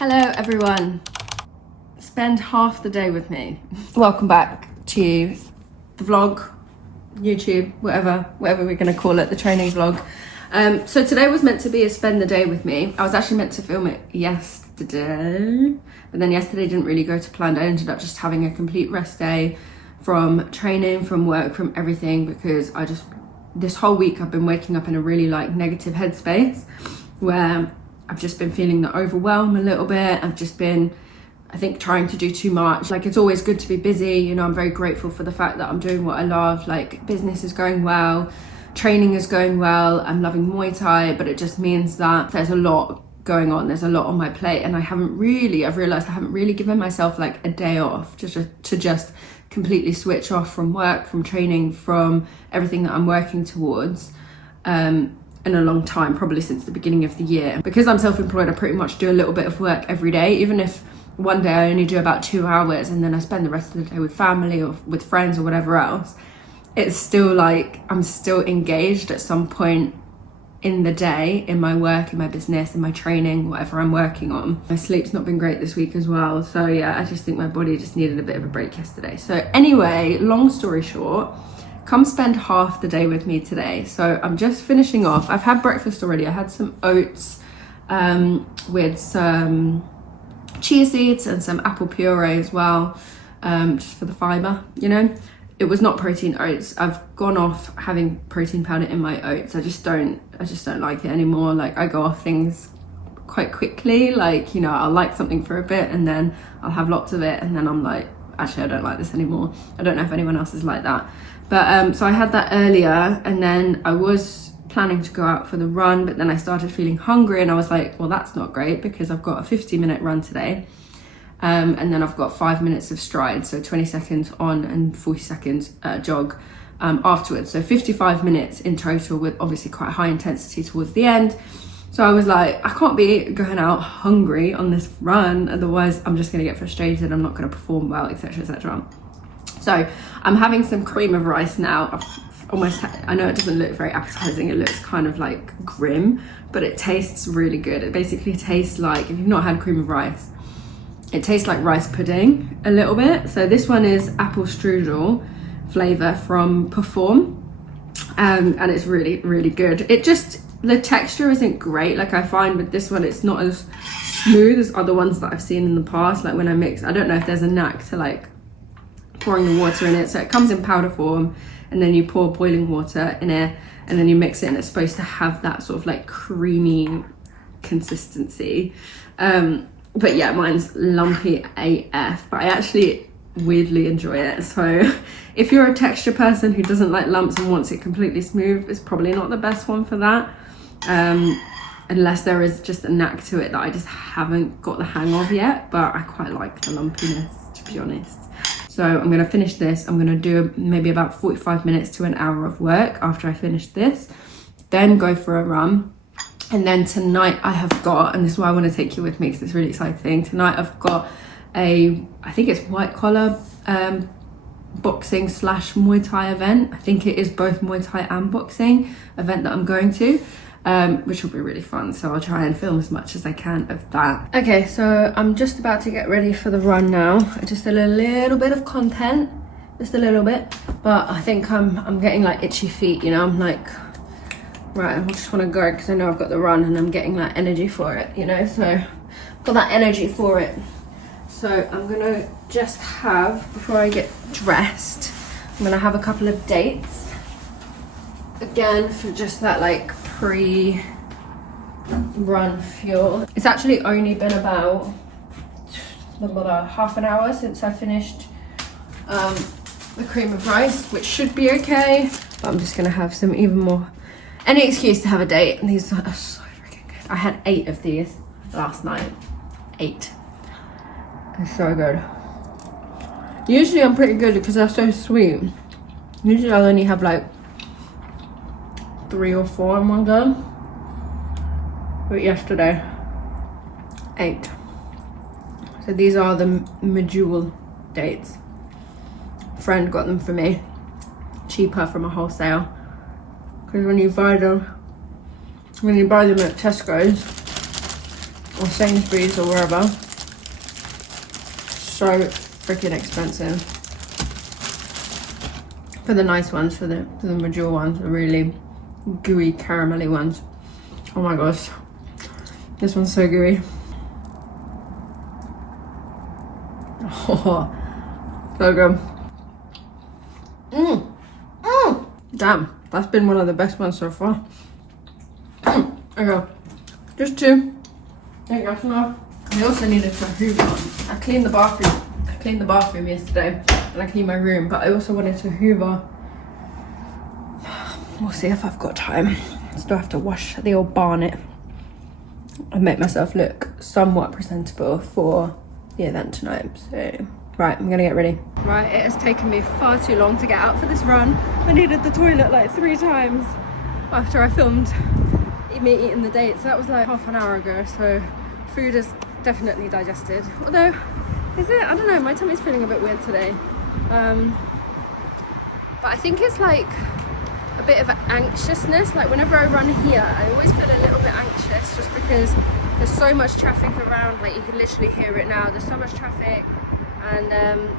Hello everyone, spend half the day with me. Welcome back to the vlog, YouTube, whatever we're gonna call it, the training vlog. So today was meant to be a spend the day with me. I was actually meant to film it yesterday, but then yesterday didn't really go to plan. I ended up just having a complete rest day from training, from work, from everything, because this whole week I've been waking up in a really like negative headspace where I've just been feeling the overwhelm a little bit. I've just been, I think, trying to do too much. Like, it's always good to be busy. You know, I'm very grateful for the fact that I'm doing what I love. Like, business is going well, training is going well. I'm loving Muay Thai, but it just means that there's a lot going on. There's a lot on my plate, and I've realized I haven't really given myself like a day off to just completely switch off from work, from training, from everything that I'm working towards. In a long time, probably since the beginning of the year. Because I'm self-employed, I pretty much do a little bit of work every day, even if one day I only do about 2 hours and then I spend the rest of the day with family or with friends or whatever else. It's still like I'm still engaged at some point in the day, in my work, in my business, in my training, whatever I'm working on. My sleep's not been great this week as well, so yeah, I just think my body just needed a bit of a break yesterday. So anyway, long story short, come spend half the day with me today. So I'm just finishing off. I've had breakfast already. I had some oats with some chia seeds and some apple puree as well, just for the fiber, you know. It was not protein oats. I've gone off having protein powder in my oats. I just don't like it anymore. Like, I go off things quite quickly. Like, you know, I'll like something for a bit and then I'll have lots of it and then I'm like, actually I don't like this anymore. I don't know if anyone else is like that. But so I had that earlier, and then I was planning to go out for the run, but then I started feeling hungry and I was like, well, that's not great because I've got a 50-minute run today. And then I've got 5 minutes of stride, so 20 seconds on and 40 seconds jog afterwards. So 55 minutes in total, with obviously quite high intensity towards the end. So I was like, I can't be going out hungry on this run, otherwise I'm just gonna get frustrated, I'm not gonna perform well, etc, etc. So I'm having some cream of rice now. I know it doesn't look very appetizing, it looks kind of like grim, but it tastes really good. It basically tastes like, if you've not had cream of rice, it tastes like rice pudding a little bit. So this one is apple strudel flavor from Perform, and it's really, really good. The texture isn't great. Like, I find with this one, it's not as smooth as other ones that I've seen in the past. Like, when I mix, I don't know if there's a knack to like pouring the water in it. So it comes in powder form, and then you pour boiling water in it, and then you mix it, and it's supposed to have that sort of like creamy consistency. But yeah, mine's lumpy AF, but I actually weirdly enjoy it. So if you're a texture person who doesn't like lumps and wants it completely smooth, it's probably not the best one for that. Unless there is just a knack to it that I just haven't got the hang of yet, but I quite like the lumpiness, to be honest. So I'm gonna finish this. I'm gonna do maybe about 45 minutes to an hour of work after I finish this, then go for a run. And then tonight I have got, and this is why I want to take you with me because it's really exciting. Tonight I've got I think it's white collar boxing / Muay Thai event. I think it is both Muay Thai and boxing event that I'm going to, which will be really fun. So I'll try and film as much as I can of that. Okay, so I'm just about to get ready for the run now. I just did a little bit of content, just a little bit, but I think I'm getting like itchy feet, you know. I'm like, right, I just want to go because I know I've got the run and I'm getting that energy for it, you know. So I've got that energy for it. So I'm gonna just have, before I get dressed, I'm gonna have a couple of dates again for just that like pre-run fuel. It's actually only been about half an hour since I finished the cream of rice, which should be okay, but I'm just gonna have some even more, any excuse to have a date. And these are so freaking good. I had 8 of these last night. 8. It's so good. Usually I'm pretty good because they're so sweet. Usually I'll only have like 3 or 4 in one go. But yesterday, 8. So these are the Medjool dates. A friend got them for me. Cheaper from a wholesale. Because when you buy them at Tesco's, or Sainsbury's or wherever. So freaking expensive. For the nice ones, for the mature ones, the really gooey caramelly ones. Oh my gosh, this one's so gooey. Oh, so good. Damn, that's been one of the best ones so far. Okay, just two. I think that's enough. I also needed to hoover. I cleaned the bathroom yesterday, and I cleaned my room, but I also wanted to hoover. We'll see if I've got time. Still have to wash the old barnet and make myself look somewhat presentable for the event tonight. So, right, I'm gonna get ready. Right, it has taken me far too long to get out for this run. I needed the toilet like 3 times after I filmed me eating the dates. So that was like half an hour ago, so food is definitely digested. Although, is it? I don't know, my tummy's feeling a bit weird today. But I think it's like a bit of anxiousness. Like whenever I run here, I always feel a little bit anxious just because there's so much traffic around. Like you can literally hear it now. There's so much traffic, and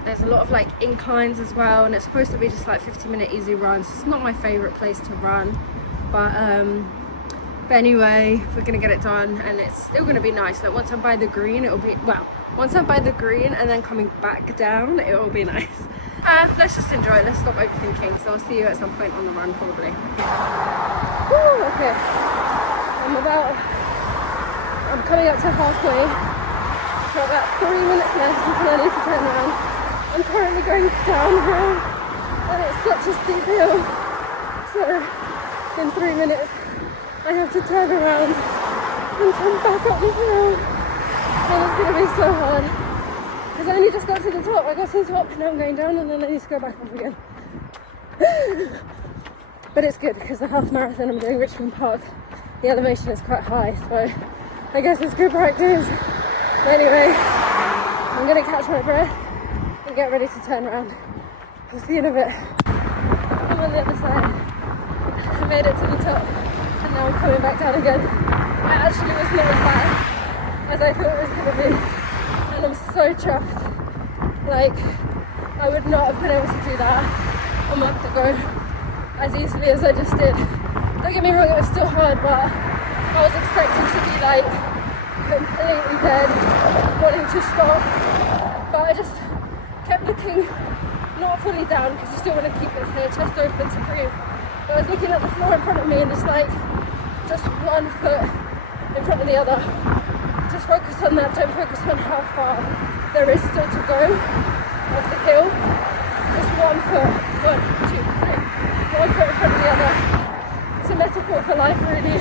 there's a lot of like inclines as well, and it's supposed to be just like 15-minute easy runs. It's not my favorite place to run, but anyway, we're gonna get it done, and it's still gonna be nice. Like once I'm by the green, it'll be, well, once I'm by the green and then coming back down, it will be nice. Let's just enjoy it. Let's stop overthinking. So I'll see you at some point on the run, probably. Woo, okay. I'm coming up to halfway. Got about 3 minutes left until I need to turn around. I'm currently going downhill, and it's such a steep hill. So in 3 minutes, I have to turn around and come back up this hill. And it's gonna be so hard. Because I only just got to the top. I got to the top and now I'm going down, and then I need to go back up again. But it's good because the half marathon I'm doing Richmond Park, the elevation is quite high, so I guess it's good practice. But anyway, I'm gonna catch my breath and get ready to turn around. I'll see you in a bit. I'm on the other side. I made it to the top and now I'm coming back down again. I actually was not as bad as I thought it was gonna be. And I'm so chuffed. Like, I would not have been able to do that a month ago as easily as I just did. Don't get me wrong, it was still hard, but I was expecting to be like completely dead, wanting to stop. But I just kept looking not fully down because you still want to keep your chest open to breathe. But I was looking at the floor in front of me and it's like just 1 foot in front of the other. Just focus on that, don't focus on how far there is still to go off the hill. Just 1 foot, 1, 2, 3, 1 foot in front of the other. It's a metaphor for life really,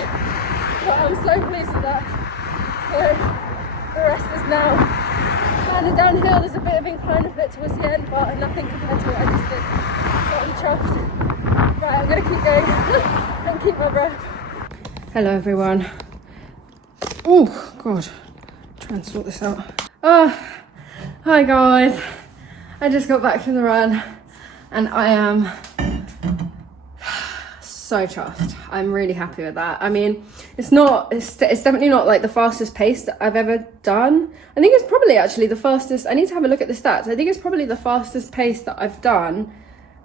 but I'm so pleased with that. So the rest is now kind of downhill. There's a bit of incline a bit towards the end, but nothing compared to what I just did. So I'm chuffed. Right, I'm gonna keep going and keep my breath. Hello everyone. Oh god, try and sort this out. Oh, hi guys. I just got back from the run and I am so chuffed. I'm really happy with that. I mean, it's definitely not like the fastest pace that I've ever done. I think it's probably actually the fastest. I need to have a look at the stats. I think it's probably the fastest pace that I've done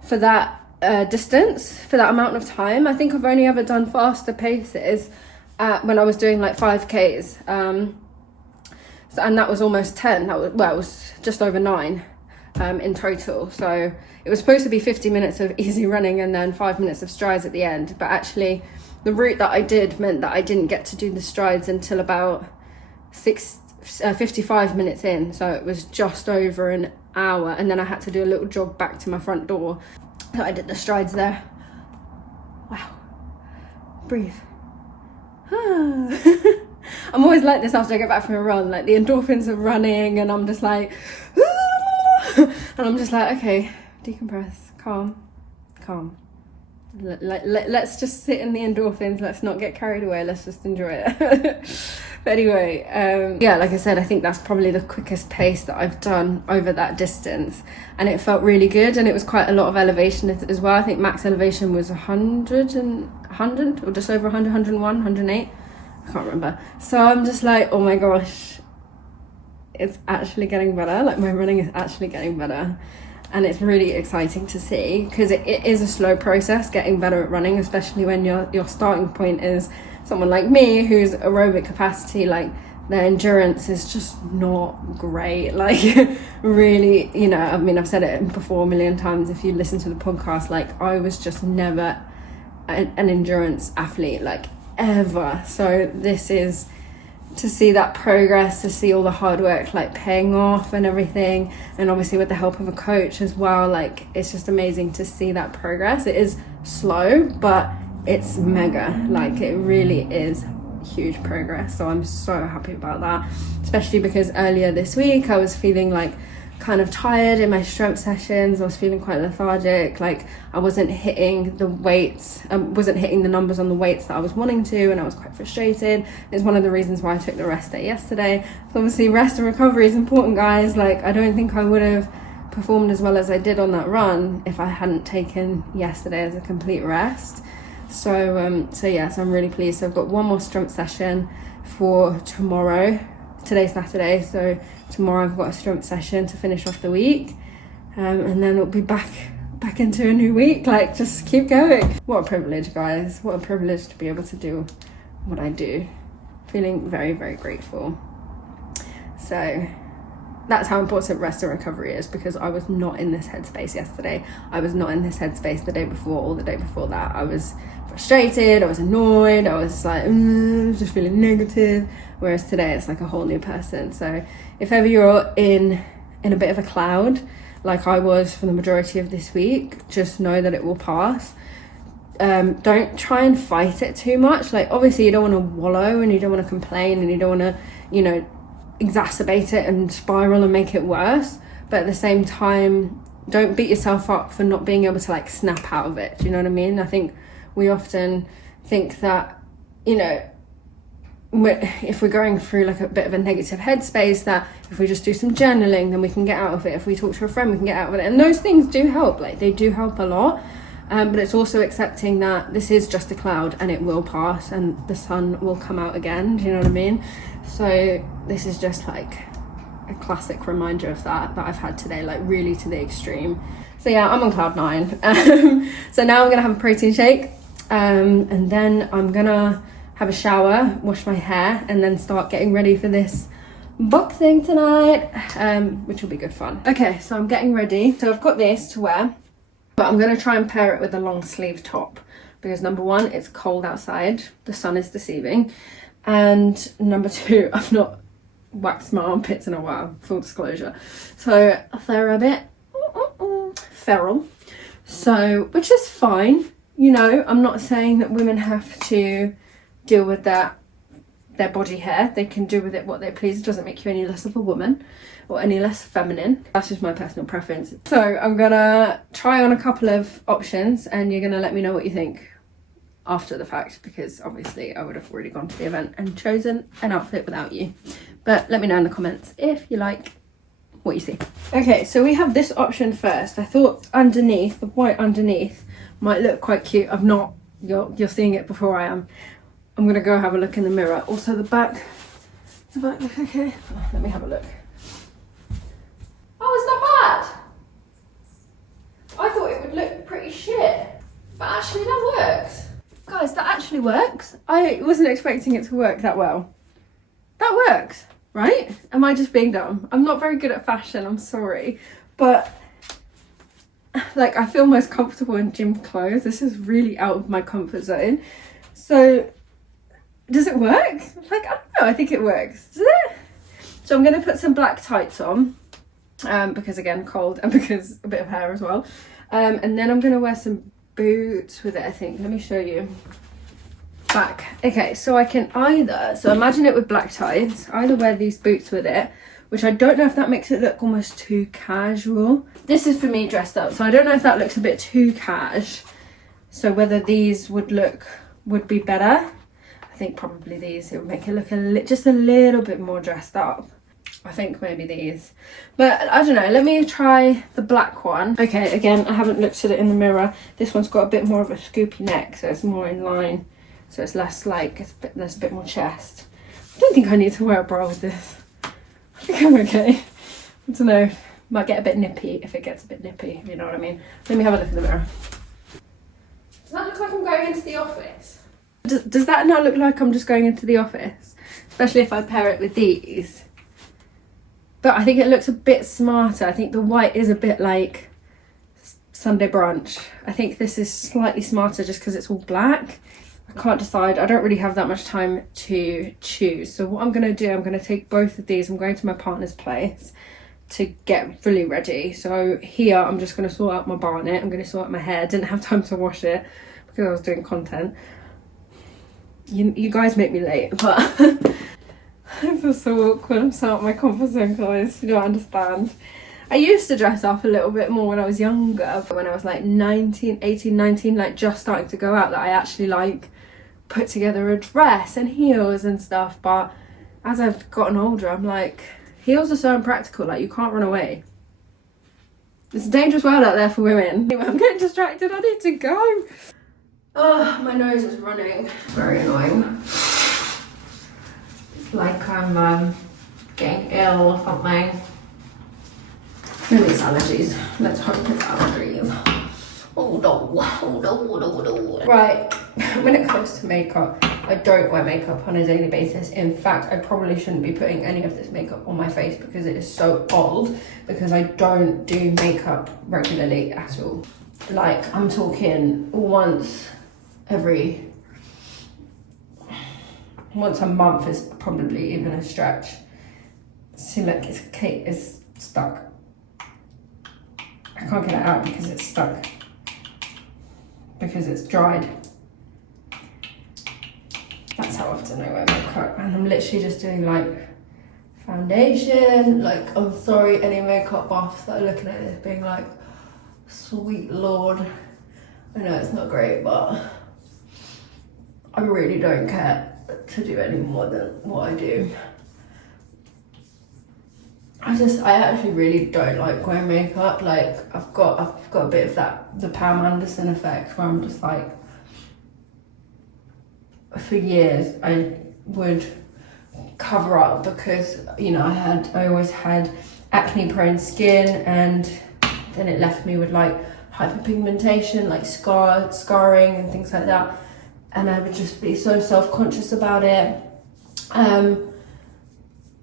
for that distance, for that amount of time. I think I've only ever done faster paces when I was doing like 5Ks, and that was almost 10. That was, well, it was just over 9 in total. So it was supposed to be 50 minutes of easy running and then 5 minutes of strides at the end. But actually, the route that I did meant that I didn't get to do the strides until about 55 minutes in. So it was just over an hour, and then I had to do a little jog back to my front door. So I did the strides there. Wow. Breathe. I'm always like this after I get back from a run, like the endorphins are running and I'm just like and I'm just like, okay, decompress, calm. Let's just sit in the endorphins, let's not get carried away, let's just enjoy it. But anyway, yeah, like I said, I think that's probably the quickest pace that I've done over that distance, and it felt really good, and it was quite a lot of elevation as well. I think max elevation was 100 or just over 100, 101, 108. I can't remember. So I'm just like, oh my gosh, it's actually getting better. Like my running is actually getting better. And it's really exciting to see, because it is a slow process getting better at running, especially when your starting point is someone like me whose aerobic capacity, like their endurance is just not great. Like really, you know, I mean, I've said it before a million times if you listen to the podcast, like I was just never an endurance athlete, like ever. So this is to see that progress, to see all the hard work like paying off and everything, and obviously with the help of a coach as well, like it's just amazing to see that progress. It is slow, but it's mega, like it really is huge progress. So I'm so happy about that, especially because earlier this week I was feeling like kind of tired in my strength sessions. I was feeling quite lethargic, like I wasn't hitting the weights, wasn't hitting the numbers on the weights that I was wanting to, and I was quite frustrated. It's one of the reasons why I took the rest day yesterday. So obviously rest and recovery is important, guys. Like I don't think I would have performed as well as I did on that run if I hadn't taken yesterday as a complete rest. So yes, I'm really pleased. So I've got one more strength session for tomorrow. Today's Saturday, so tomorrow I've got a strength session to finish off the week, and then it'll be back into a new week. Like just keep going. What a privilege, guys. What a privilege to be able to do what I do. Feeling very, very grateful. So that's how important rest and recovery is, because I was not in this headspace yesterday. I was not in this headspace the day before or the day before that. I was frustrated, I was annoyed, I was like just feeling negative, whereas today it's like a whole new person. So if ever you're in a bit of a cloud like I was for the majority of this week, just know that it will pass. Don't try and fight it too much. Like obviously you don't want to wallow and you don't want to complain and you don't want to, you know, exacerbate it and spiral and make it worse, but at the same time don't beat yourself up for not being able to like snap out of it. Do you know what I mean? I think we often think that, you know, if we're going through like a bit of a negative headspace, that if we just do some journaling then we can get out of it. If we talk to a friend we can get out of it, and those things do help, like they do help a lot. But it's also accepting that this is just a cloud and it will pass and the sun will come out again. Do you know what I mean? So this is just like a classic reminder of that I've had today, like really to the extreme. So yeah, I'm on cloud 9. So now I'm gonna have a protein shake, and then I'm gonna have a shower, wash my hair, and then start getting ready for this boxing tonight, which will be good fun. Okay, so I'm getting ready. So I've got this to wear, but I'm gonna try and pair it with a long sleeve top, because number one, it's cold outside, the sun is deceiving, and number two, I've not waxed my armpits in a while, full disclosure. So they're a bit feral, so which is fine. You know, I'm not saying that women have to deal with their body hair. They can do with it what they please. It doesn't make you any less of a woman or any less feminine. That's just my personal preference. So I'm gonna try on a couple of options and you're gonna let me know what you think after the fact, because obviously I would have already gone to the event and chosen an outfit without you. But let me know in the comments if you like what you see. Okay, so we have this option first. I thought underneath, the white underneath might look quite cute. I've not, you're seeing it before I am. I'm gonna go have a look in the mirror. Also the back look okay? Oh, let me have a look. Oh, it's not bad. I thought it would look pretty shit, but actually that works. Guys, that actually works. I wasn't expecting it to work that well. That works, right? Am I just being dumb? I'm not very good at fashion, I'm sorry, but like I feel most comfortable in gym clothes. This is really out of my comfort zone. So does it work? Like, I don't know, I think it works. Does it? So I'm gonna put some black tights on, because again, cold, and because a bit of hair as well. And then I'm gonna wear some boots with it, I think. Let me show you. Back. Okay, so I can either, so imagine it with black tights, either wear these boots with it, which I don't know if that makes it look almost too casual. This is for me dressed up, so I don't know if that looks a bit too cash. So whether these would be better. I think probably these, it would make it look just a little bit more dressed up. I think maybe these, but I don't know. Let me try the black one. Okay, again, I haven't looked at it in the mirror. This one's got a bit more of a scoopy neck, so it's more in line so it's less like, there's a bit more chest. I don't think I need to wear a bra with this. I think I'm okay. I don't know, might get a bit nippy if it gets a bit nippy, if you know what I mean. Let me have a look in the mirror. Does that look like I'm going into the office? Does that now look like I'm just going into the office? Especially if I pair it with these. But I think it looks a bit smarter. I think the white is a bit like Sunday brunch. I think this is slightly smarter just because it's all black. I can't decide. I don't really have that much time to choose. So what I'm going to do, I'm going to take both of these. I'm going to my partner's place to get fully ready. So here I'm just going to sort out my barnet. I'm going to sort out my hair. Didn't have time to wash it because I was doing content. You guys make me late, but I feel so awkward. I'm sat at my comfort zone, guys. You don't understand. I used to dress up a little bit more when I was younger, but when I was like 18, 19, like just starting to go out, that I actually like put together a dress and heels and stuff. But as I've gotten older, I'm like, heels are so impractical, like you can't run away. It's a dangerous world out there for women. I'm getting distracted, I need to go. Oh, my nose is running. Very annoying. It's like I'm getting ill or something. Maybe it's allergies. Let's hope it's allergies. Oh no, oh no, oh no, oh no. Right, when it comes to makeup, I don't wear makeup on a daily basis. In fact, I probably shouldn't be putting any of this makeup on my face because it is so old, because I don't do makeup regularly at all. Like, I'm talking once a month is probably even a stretch. See, look, it's cake is stuck. I can't get it out because it's stuck. Because it's dried. That's how often I wear makeup, and I'm literally just doing like foundation. Like, I'm sorry, any makeup buffs that are looking at this being like, sweet lord. I know it's not great, but I really don't care to do any more than what I do. I actually really don't like wearing makeup. Like, I've got a bit of that, the Pam Anderson effect, where I'm just like, for years I would cover up because, you know, I always had acne prone skin, and then it left me with like hyperpigmentation, like scarring and things like that, and I would just be so self-conscious about it.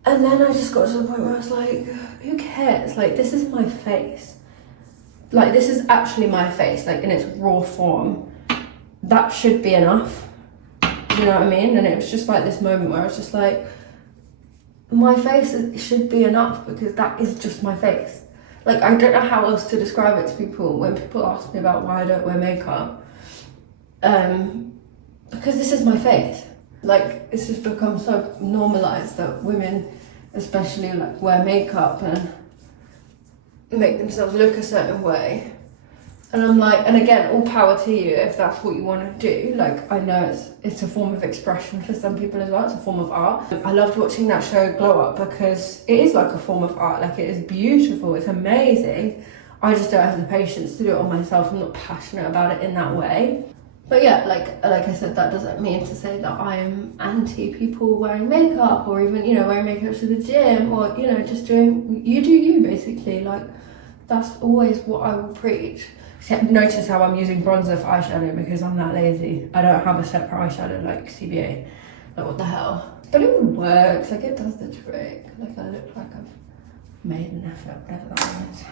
And then I just got to the point where I was like, who cares? Like, this is my face. Like, this is actually my face, like in its raw form. That should be enough. You know what I mean? And it was just like this moment where I was just like, my face should be enough, because that is just my face. Like, I don't know how else to describe it to people when people ask me about why I don't wear makeup. Because this is my face. Like, it's just become so normalized that women especially like wear makeup and make themselves look a certain way. And I'm like, and again, all power to you if that's what you want to do. Like, I know it's a form of expression for some people as well. It's a form of art. I loved watching that show Glow Up because it is like a form of art. Like, it is beautiful, it's amazing. I just don't have the patience to do it on myself. I'm not passionate about it in that way. But yeah, like I said, that doesn't mean to say that I'm anti people wearing makeup, or even, you know, wearing makeup to the gym, or, you know, just doing, you do you, basically. Like, that's always what I will preach. Notice how I'm using bronzer for eyeshadow because I'm that lazy. I don't have a separate eyeshadow like CBA. Like, what the hell? But it works, like, it does the trick. Like, I look like I've made an effort, whatever that means.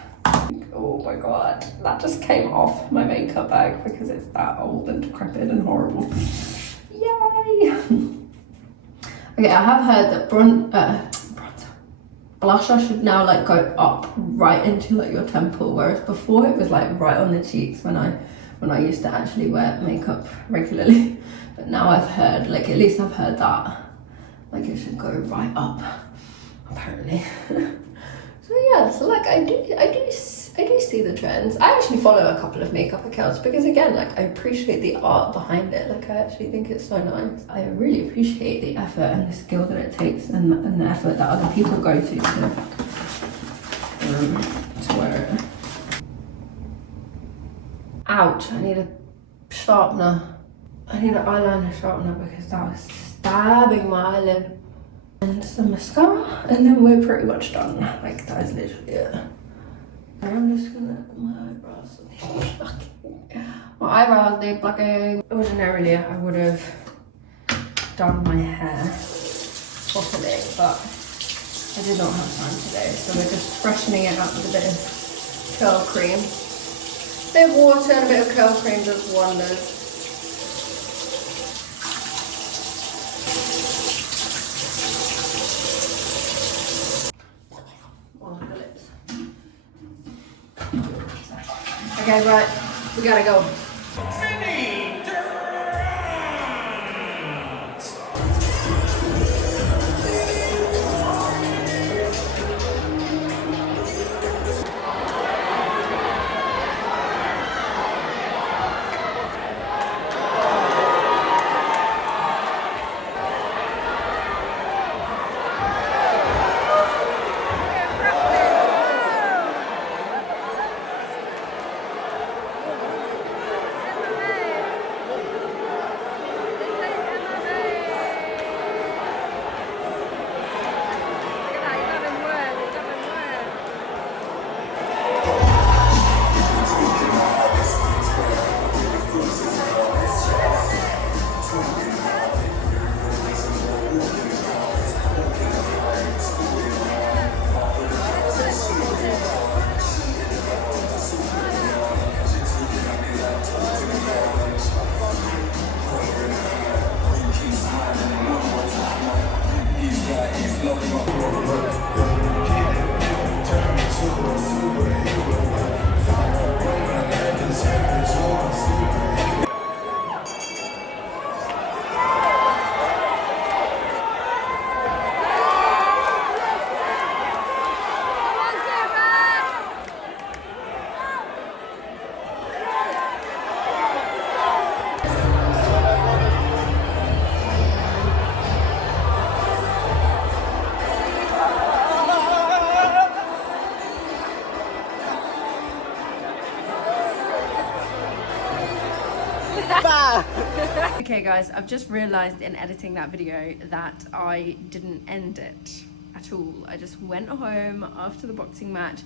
Oh my god, that just came off my makeup bag because it's that old and decrepit and horrible. Yay! Okay, I have heard that blusher should now like go up right into like your temple, whereas before it was like right on the cheeks when I used to actually wear makeup regularly. But now I've heard, like, at least I've heard that, like, it should go right up, apparently. So yeah, so like I do see the trends. I actually follow a couple of makeup accounts because, again, like, I appreciate the art behind it. Like, I actually think it's so nice. I really appreciate the effort and the skill that it takes, and the effort that other people go to wear it. Ouch, I need a sharpener. I need an eyeliner sharpener because that was stabbing my eyelid. And some mascara, and then we're pretty much done. Like, that is literally it. I'm just gonna, my eyebrows need plucking. My eyebrows need plucking. Ordinarily, I would have done my hair properly, but I did not have time today, so we're just freshening it up with a bit of curl cream. A bit of water and a bit of curl cream does wonders. Okay, right, we gotta go. Okay guys, I've just realised in editing that video that I didn't end it at all. I just went home after the boxing match.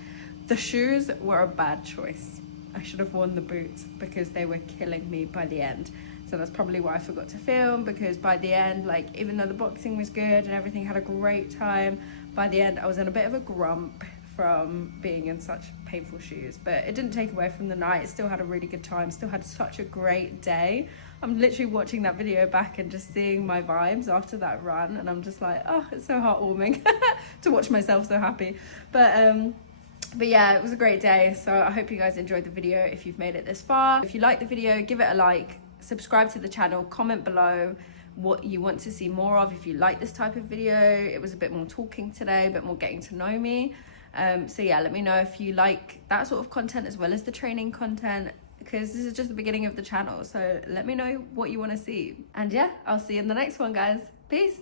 The shoes were a bad choice. I should have worn the boots because they were killing me by the end. So that's probably why I forgot to film, because by the end, like, even though the boxing was good and everything, had a great time, by the end I was in a bit of a grump from being in such painful shoes. But it didn't take away from the night. Still had a really good time, still had such a great day. I'm literally watching that video back and just seeing my vibes after that run, and I'm just like, oh, it's so heartwarming to watch myself so happy. But yeah, it was a great day. So I hope you guys enjoyed the video if you've made it this far. If you liked the video, give it a like, subscribe to the channel, comment below what you want to see more of. If you like this type of video, it was a bit more talking today, a bit more getting to know me. So yeah, let me know if you like that sort of content as well as the training content, because this is just the beginning of the channel. So let me know what you want to see. And yeah, I'll see you in the next one, guys. Peace.